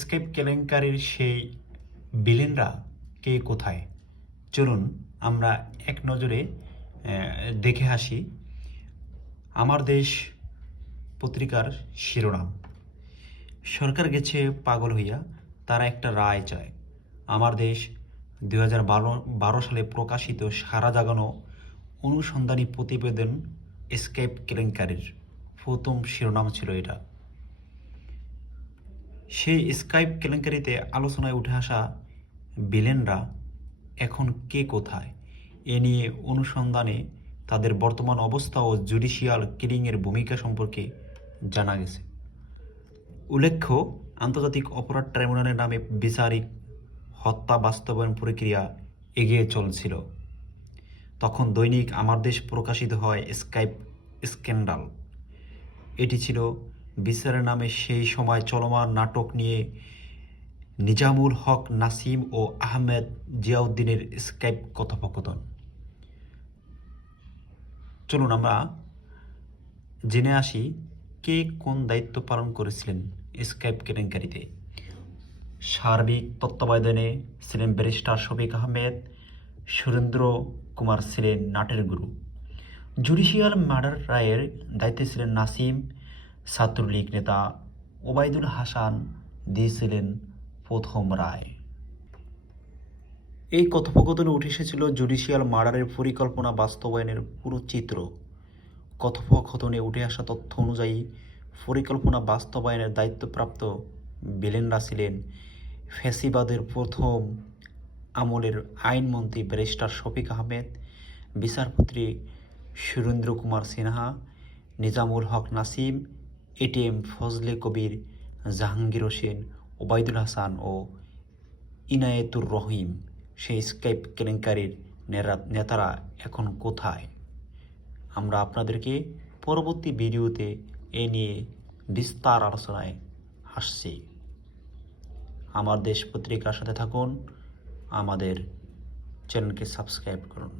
Escape কেলেঙ্কারির সেই বিলেনরা কে কোথায়? চলুন আমরা এক নজরে দেখে আসি। আমার দেশ পত্রিকার শিরোনাম। সরকার গেছে পাগল হইয়া, তারা একটা রায় চায়। আমার দেশ দু বারো সালে প্রকাশিত সারা জাগানো অনুসন্ধানী প্রতিবেদন স্কেপ কেলেঙ্কারির প্রথম শিরোনাম ছিল এটা। সেই স্কাইপ কেলেঙ্কারিতে আলোচনায় উঠে আসা বিলেনরা এখন কে কোথায়? এ নিয়ে অনুসন্ধানে তাদের বর্তমান অবস্থা ও জুডিশিয়াল কিলিংয়ের ভূমিকা সম্পর্কে জানা গেছে। উল্লেখ্য, আন্তর্জাতিক অপরাধ ট্রাইব্যুনালের নামে বিচারিক হত্যা বাস্তবায়ন প্রক্রিয়া এগিয়ে চলছিল। তখন দৈনিক আমার দেশ প্রকাশিত হয় স্কাইপ স্ক্যান্ডাল। এটি ছিল বিচারের নামে সেই সময় চলমান নাটক নিয়ে নিজামুল হক, নাসিম ও আহমেদ জিয়াউদ্দিনের স্কাইপ কথোপকথন। চলুন আমরা জেনে আসি কে কোন দায়িত্ব পালন করেছিলেন স্কাইপ কেলেঙ্কারিতে। সার্বিক তত্ত্বাবধানে ছিলেন ব্যারিস্টার শফিক আহমেদ, সুরেন্দ্র কুমার ছিলেন নাটের গুরু। জুডিশিয়াল মার্ডার রায়ের দায়িত্বে ছিলেন নাসিম ছাত্রলীগ নেতা ওবায়দুল হাসান দিয়েছিলেন প্রথম রায়। এই কথোপকথনে উঠে এসেছিল জুডিশিয়াল মার্ডারের পরিকল্পনা বাস্তবায়নের পুরো চিত্র কথোপকথনে উঠে আসা তথ্য অনুযায়ী পরিকল্পনা বাস্তবায়নের দায়িত্বপ্রাপ্ত বিলেনরা ছিলেন ফ্যাসিবাদের প্রথম আমলের আইনমন্ত্রী ব্যারিস্টার শফিক আহমেদ, বিচারপতি সুরেন্দ্র কুমার সিনহা, নিজামুল হক নাসিম এটিএম ফজলে কবির, জাহাঙ্গীর হোসেন, ওবায়দুল হাসান ও ইনায়েতুর রহিম সেই স্কাইপ কেলেঙ্কারির নেতারা এখন কোথায়? আমরা আপনাদেরকে পরবর্তী ভিডিওতে এ নিয়ে বিস্তার আলোচনায় আসছি। আমার দেশ পত্রিকার সাথে থাকুন, আমাদের চ্যানেলকে সাবস্ক্রাইব করুন।